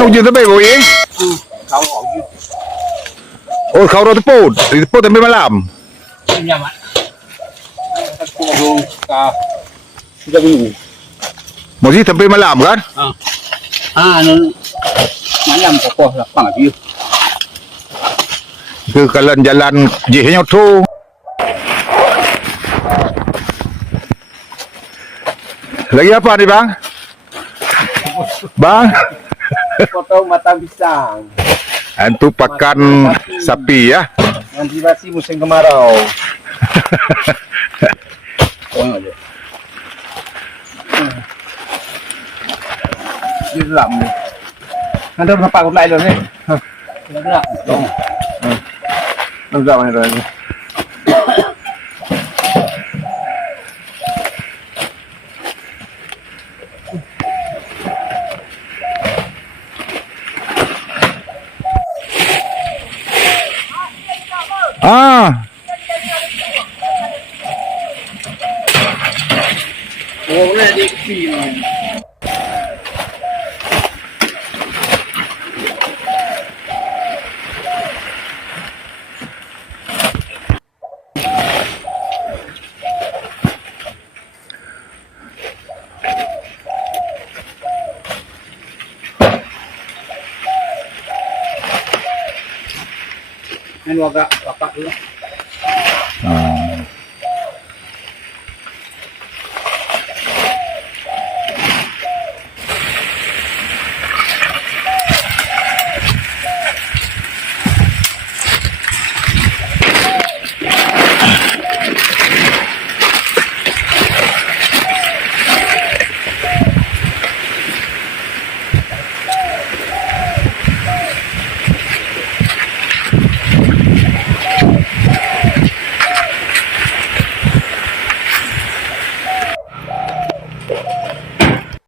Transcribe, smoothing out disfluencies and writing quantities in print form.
ยกยืนตะเบยบ่เอง เขาออกอยู่ โอ้เขาเราตะปูดแต่ไม่มาลาม เป็นยังไงตะปูดูกาจะมี หมดที่ทำเป็นมาลามกัน นั่นมันยำก็หลับปังอยู่ คือกัลันยันยี่ห้อทูlagi apa nih bang? Bang, potong mata pisang. antu pakan sapi ya? Antisipasi musim kemarau. Tolong aja. Di dalam nih. Nanti berapa aku lain nih? Enggak. Enggak mana lagi. Ah, Oh, ini di sini. Ini agak bapak dulu.